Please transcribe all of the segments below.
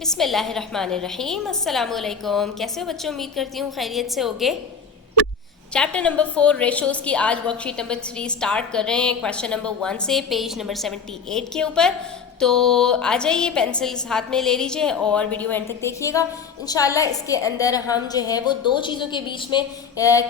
बिस्मिल्लाहिर्रहमानिर्रहीम। अस्सलामुअलैकुम। कैसे हो बच्चों? उम्मीद करती हूँ खैरियत से होगे। चैप्टर नंबर 4 रेशोज़ की आज वर्कशीट नंबर 3 स्टार्ट कर रहे हैं क्वेश्चन नंबर 1 से पेज नंबर 78 के ऊपर। तो आ जाइए, पेंसिल्स हाथ में ले लीजिए और वीडियो एंड तक देखिएगा। इंशाल्लाह इसके अंदर हम जो है वो दो चीज़ों के बीच में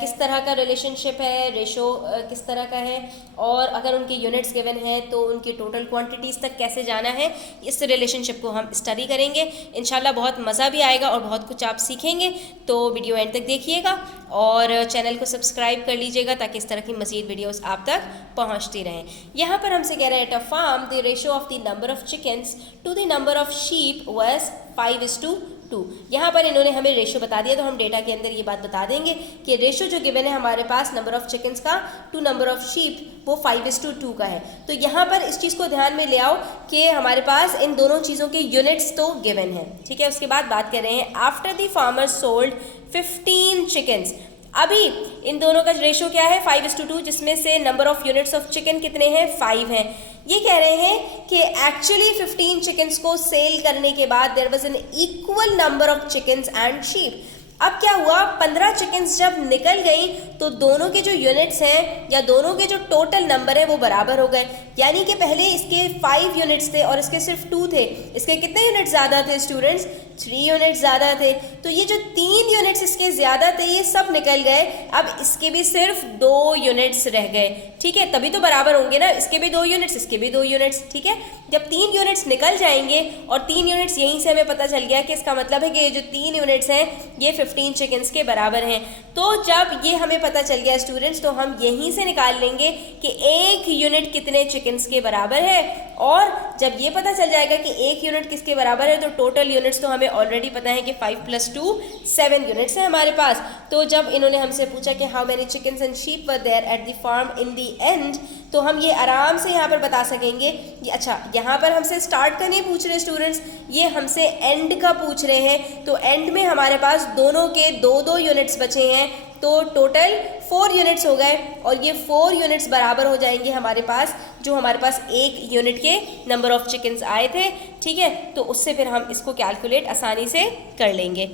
किस तरह का रिलेशनशिप है, रेशो किस तरह का है, और अगर उनके यूनिट्स गिवन हैं तो उनकी टोटल क्वांटिटीज़ तक कैसे जाना है, इस रिलेशनशिप को हम स्टडी करेंगे। इंशाल्लाह बहुत मज़ा भी आएगा और बहुत कुछ आप सीखेंगे। तो वीडियो एंड तक देखिएगा और चैनल को सब्सक्राइब कर लीजिएगा ताकि इस तरह की मज़ीद वीडियोस आप तक पहुंचती रहें। यहाँ पर हमसे कह रहा है, at a farm the ratio of the number of chickens to the number of sheep was 5:2। यहाँ पर इन्होंने हमें रेशो बता दिया, तो हम डेटा के अंदर ये बात बता देंगे कि रेशो जो गिवन है हमारे पास नंबर ऑफ चिकन्स का टू नंबर ऑफ शीप वो 5:2 का है। तो यहाँ पर इस चीज़ को ध्यान में ले आओ कि हमारे पास इन दोनों चीज़ों के यूनिट्स तो गिवन है, ठीक है। उसके बाद बात कर रहे हैं, after the farmer sold 15 chickens. अभी इन दोनों का रेशो क्या है? 5:2, जिसमें से number of units of chicken कितने हैं? 5 हैं। ये कह रहे हैं कि एक्चुअली 15 चिकन्स को सेल करने के बाद there was an equal number of chickens and sheep. अब क्या हुआ, 15 चिकन्स जब निकल गई तो दोनों के जो यूनिट्स हैं या दोनों के जो टोटल नंबर है वो बराबर हो गए। यानी कि पहले इसके 5 यूनिट्स थे और इसके सिर्फ 2 थे। इसके कितने यूनिट्स ज़्यादा थे स्टूडेंट्स? 3 यूनिट्स ज़्यादा थे। तो ये जो 3 यूनिट्स इसके ज़्यादा थे ये सब निकल गए। अब इसके भी सिर्फ 2 यूनिट्स रह गए, ठीक है। तभी तो बराबर होंगे ना, इसके भी 2 यूनिट्स, इसके भी 2 यूनिट्स, ठीक है। जब 3 यूनिट्स निकल जाएंगे और 3 यूनिट्स यहीं से हमें पता चल गया कि इसका मतलब है कि ये जो 3 यूनिट्स हैं ये 15 चिकन्स के बराबर हैं। तो जब ये हमें पता चल गया स्टूडेंट्स, तो हम यहीं से निकाल लेंगे कि एक यूनिट कितने चिकन्स के बराबर है। और जब ये पता चल जाएगा कि एक यूनिट किसके बराबर है, तो टोटल यूनिट्स तो हमें ऑलरेडी पता है कि 5 + 2 7 यूनिट्स है हमारे पास। तो जब इन्होंने हमसे पूछा कि how many chickens and sheep were there at the farm in the end, तो हम ये आराम से यहाँ पर बता सकेंगे कि अच्छा, यहाँ पर हमसे स्टार्ट का नहीं पूछ रहे स्टूडेंट्स, ये हमसे एंड का पूछ रहे हैं। तो एंड में हमारे पास दोनों के 2-2 यूनिट्स बचे हैं, तो टोटल 4 यूनिट्स हो गए और ये 4 यूनिट्स बराबर हो जाएंगे हमारे पास जो हमारे पास एक यूनिट के नंबर ऑफ चिकन्स आए थे, ठीक है। तो उससे फिर हम इसको कैलकुलेट आसानी से कर लेंगे।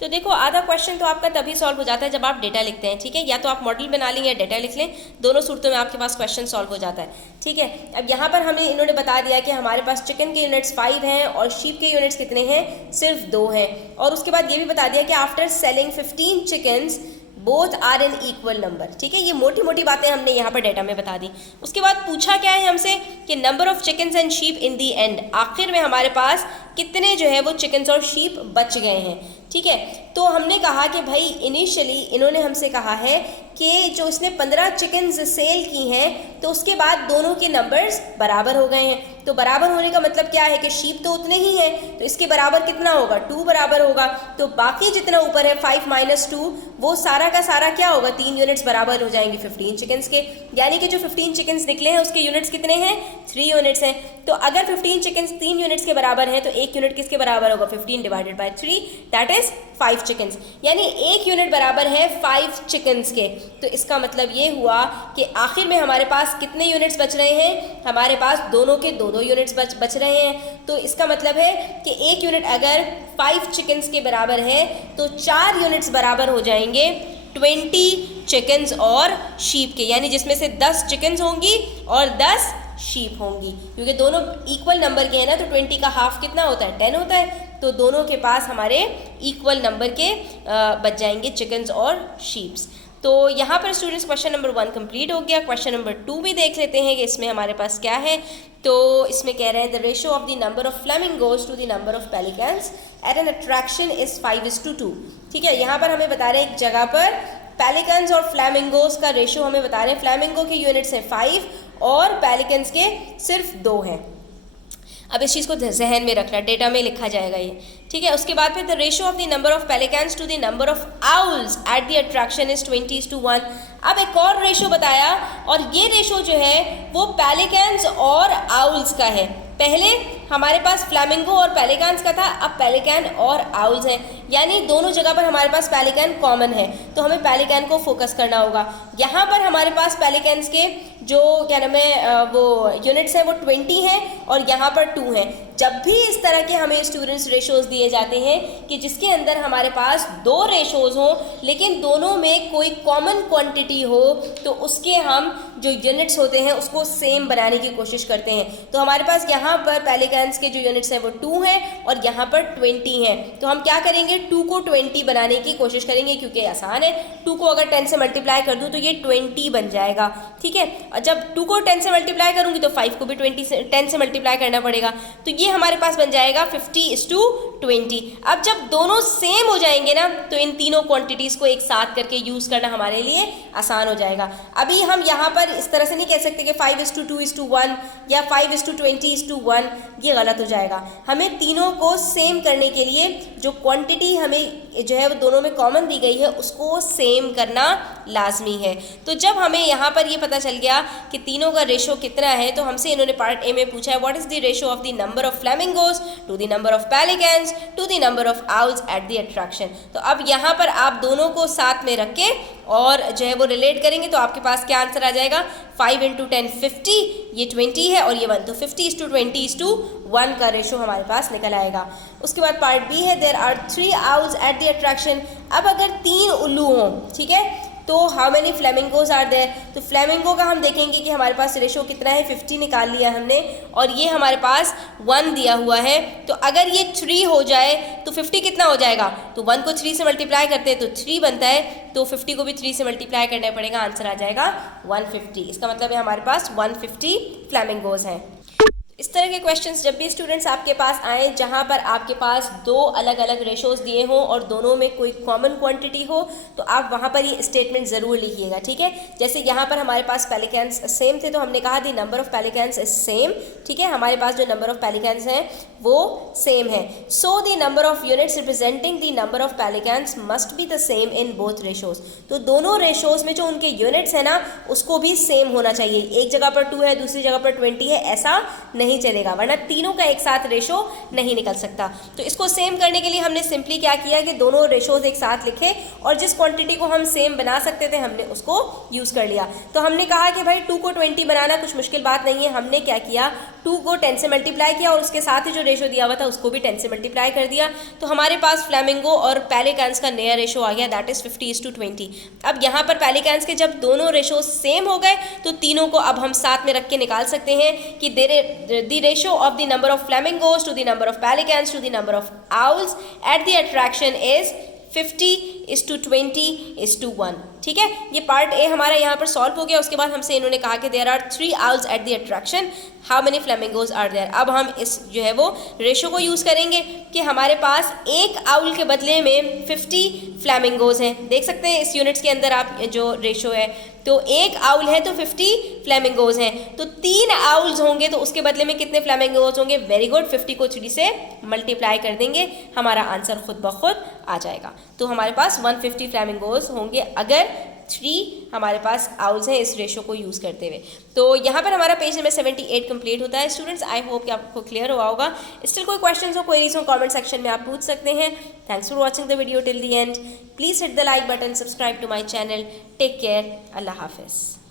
तो देखो, आधा क्वेश्चन तो आपका तभी सॉल्व हो जाता है जब आप डेटा लिखते हैं, ठीक है। या तो आप मॉडल बना लें या डेटा लिख लें, दोनों सूरतों में आपके पास क्वेश्चन सॉल्व हो जाता है, ठीक है। अब यहाँ पर हमें इन्होंने बता दिया कि हमारे पास चिकन के यूनिट्स 5 हैं और शीप के यूनिट्स कितने हैं? सिर्फ 2 हैं। और उसके बाद ये भी बता दिया कि after selling 15 chickens both are an equal number, ठीक है। ये मोटी मोटी बातें हमने यहाँ पर डेटा में बता दी। उसके बाद पूछा क्या है हमसे कि number of chickens and sheep in the and, आखिर में हमारे पास कितने जो है वो चिकन्स और शीप बच गए हैं, ठीक है। तो हमने कहा कि भाई इनिशियली इन्होंने हमसे कहा है कि जो इसने 15 चिकन्स सेल की हैं तो उसके बाद दोनों के नंबर्स बराबर हो गए हैं। तो बराबर होने का मतलब क्या है कि शीप तो उतने ही हैं, तो इसके बराबर कितना होगा? 2 बराबर होगा। तो बाकी जितना ऊपर है 5 - 2 वो सारा का सारा क्या होगा? 3 यूनिट्स बराबर हो जाएंगे 15 चिकन्स के। यानी कि जो 15 चिकन्स निकले हैं उसके यूनिट्स कितने हैं? 3 यूनिट्स हैं। तो अगर 15 चिकन्स 3 यूनिट्स के बराबर हैं तो एक यूनिट किसके बराबर होगा? 15 / 3 दैट इज 5 चिकन्स। यानी एक यूनिट बराबर है 5 चिकन्स के। तो इसका मतलब ये हुआ कि आखिर में हमारे पास कितने यूनिट्स बच रहे हैं? हमारे पास दोनों के 2-2 यूनिट्स बच रहे हैं। तो इसका मतलब है कि एक यूनिट अगर 5 चिकन्स के बराबर है तो 4 यूनिट्स बराबर हो जाएंगे 20 चिकन्स और शीप के, यानी जिसमें से 10 चिकन्स होंगी और 10 शीप होंगी, क्योंकि दोनों इक्वल नंबर के हैं ना। तो 20 का हाफ कितना होता है? 10 होता है। तो दोनों के पास हमारे इक्वल नंबर के बच जाएंगे चिकन्स और शीप्स। तो यहाँ पर स्टूडेंट्स क्वेश्चन नंबर 1 कंप्लीट हो गया। क्वेश्चन नंबर 2 भी देख लेते हैं कि इसमें हमारे पास क्या है। तो इसमें कह रहे हैं, the ratio of the number of flamingos to the number of pelicans at an attraction is 5:2, ठीक है। यहाँ पर हमें बता रहे हैं एक जगह पर पेलिकन्स और फ्लेमिंगोज का रेशो हमें बता रहे हैं। फ्लेमिंगो के यूनिट्स हैं 5 और पेलिकन्स के सिर्फ 2 हैं। अब इस चीज़ को जहन में रखना, डेटा में लिखा जाएगा ये, ठीक है। उसके बाद फिर the ratio of the number of pelicans to the number of owls at the attraction is 20:1। अब एक और रेशो बताया और ये रेशो जो है वो पेलिकन्स और आउल्स का है। पहले हमारे पास फ्लैमिंगो और पेलिकन्स का था, अब पेलिकन और आउल्स हैं, यानी दोनों जगह पर हमारे पास पेलिकन कॉमन है, तो हमें पेलिकन को फोकस करना होगा। यहाँ पर हमारे पास पेलिकन्स के जो क्या नाम है वो यूनिट्स हैं वो 20 हैं और यहाँ पर 2 हैं। जब भी इस तरह के हमें स्टूडेंट्स रेशोज़ दिए जाते हैं कि जिसके अंदर हमारे पास 2 रेशोज़ हों लेकिन दोनों में कोई कॉमन क्वांटिटी हो, तो उसके हम जो यूनिट्स होते हैं उसको सेम बनाने की कोशिश करते हैं। तो हमारे पास यहाँ पर पेलिकन्स के जो यूनिट्स हैं वो 2 हैं और यहाँ पर 20 हैं, तो हम क्या करेंगे 2 को 20 बनाने की कोशिश करेंगे, क्योंकि आसान है। 2 को अगर 10 से मल्टीप्लाई कर दूँ तो ये 20 बन जाएगा, ठीक है। और जब 2 को 10 से मल्टीप्लाई करूँगी तो 5 को भी 10 से मल्टीप्लाई करना पड़ेगा, तो ये हमारे पास बन जाएगा 50:20। अब जब दोनों सेम हो जाएंगे ना, तो इन तीनों क्वांटिटीज़ को एक साथ करके यूज़ करना हमारे लिए आसान हो जाएगा। अभी हम यहाँ पर इस तरह से नहीं कह सकते कि 5:2:1 या 5:20:1, ये गलत हो जाएगा। हमें तीनों को सेम करने के लिए जो क्वांटिटी हमें जो है वो दोनों में कॉमन दी गई है उसको सेम करना लाजमी है। तो जब हमें यहाँ पर ये पता चल गया कि तीनों का रेशो कितना है, तो हमसे इन्होंने पार्ट ए में पूछा है what is the ratio of the number of flamingos to the number of pelicans to the number of owls at the attraction. तो अब यहाँ पर आप दोनों को साथ में रख के और जो है वो रिलेट करेंगे तो आपके पास क्या आंसर आ जाएगा, 5 × 10 50, ये 20 है और ये 1, तो 50:20:1 का रेशो हमारे पास निकल आएगा। उसके बाद पार्ट बी है there are 3 owls at the attraction. अब अगर 3 उल्लू हों, ठीक है, तो how many flamingos are there, तो फ्लैमिंगो का हम देखेंगे कि हमारे पास रेशो कितना है, 50 निकाल लिया हमने और ये हमारे पास 1 दिया हुआ है। तो अगर ये 3 हो जाए तो 50 कितना हो जाएगा, तो 1 को 3 से मल्टीप्लाई करते हैं तो 3 बनता है, तो 50 को भी 3 से मल्टीप्लाई करना पड़ेगा, आंसर आ जाएगा 150। इसका मतलब है हमारे पास 150 फ्लैमिंगोज हैं। इस तरह के क्वेश्चंस जब भी स्टूडेंट्स आपके पास आए जहाँ पर आपके पास 2 अलग अलग रेशोज़ दिए हों और दोनों में कोई कॉमन क्वांटिटी हो, तो आप वहाँ पर ये स्टेटमेंट ज़रूर लिखिएगा, ठीक है। जैसे यहाँ पर हमारे पास पेलिकन्स सेम थे तो हमने कहा the number of pelicans is same, ठीक है, हमारे पास जो नंबर ऑफ पेलिकन्स हैं वो सेम है। So the number of units representing the number of pelicans must be the same in both ratios. तो दोनों रेशोज़ में जो उनके यूनिट्स हैं ना उसको भी सेम होना चाहिए, एक जगह पर 2 है दूसरी जगह पर 20 है, ऐसा नहीं चलेगा, वरना तीनों का एक साथ रेशो नहीं निकल सकता। तो इसको सेम करने के लिए हमने सिंपली क्या किया कि दोनों रेशोज एक साथ लिखे और जिस क्वांटिटी को हम सेम बना सकते थे हमने उसको यूज कर लिया। तो हमने कहा कि भाई 2 को 20 बनाना कुछ मुश्किल बात नहीं है, हमने क्या किया 2 को 10 से मल्टीप्लाई किया और उसके साथ ही जो रेशो दिया हुआ था उसको भी 10 से मल्टीप्लाई कर दिया, तो हमारे पास फ्लैमिंगो और पेलिकन्स का नया रेशो आ गया, दैट इज 50:20। अब यहाँ पर पेलिकन्स के जब दोनों रेशो सेम हो गए तो तीनों को अब हम साथ में रख के निकाल सकते हैं कि the ratio of the number of flamingos to the number of pelicans to the number of owls at the attraction is 50:20:1, ठीक है। ये पार्ट ए हमारा यहाँ पर सॉल्व हो गया। उसके बाद हमसे इन्होंने कहा कि there are 3 owls at the attraction, how many flamingos are there. अब हम इस जो है वो रेशो को यूज़ करेंगे कि हमारे पास एक आउल के बदले में 50 फ्लैमिंगोज हैं। देख सकते हैं इस यूनिट्स के अंदर आप जो रेशो है, तो एक आउल है तो 50 फ्लैमिंगोज हैं, तो 3 आउल्स होंगे तो उसके बदले में कितने फ्लैमिंगोज होंगे, वेरी गुड, 50 को 3 से मल्टीप्लाई कर देंगे, हमारा आंसर खुद ब खुद आ जाएगा। तो हमारे पास 150 फ्लैमिंगोज होंगे अगर 3 हमारे पास आउल्स हैं इस रेशो को यूज़ करते हुए। तो यहाँ पर हमारा पेज नंबर 78 कंप्लीट होता है। स्टूडेंट्स आई होप कि आपको क्लियर हुआ होगा। स्टिल कोई क्वेश्चंस हो क्वेरीज हो कमेंट सेक्शन में आप पूछ सकते हैं। Thanks for watching the video till the end. Please hit the like button, subscribe to my channel. Take care, अल्लाह हाफिज़।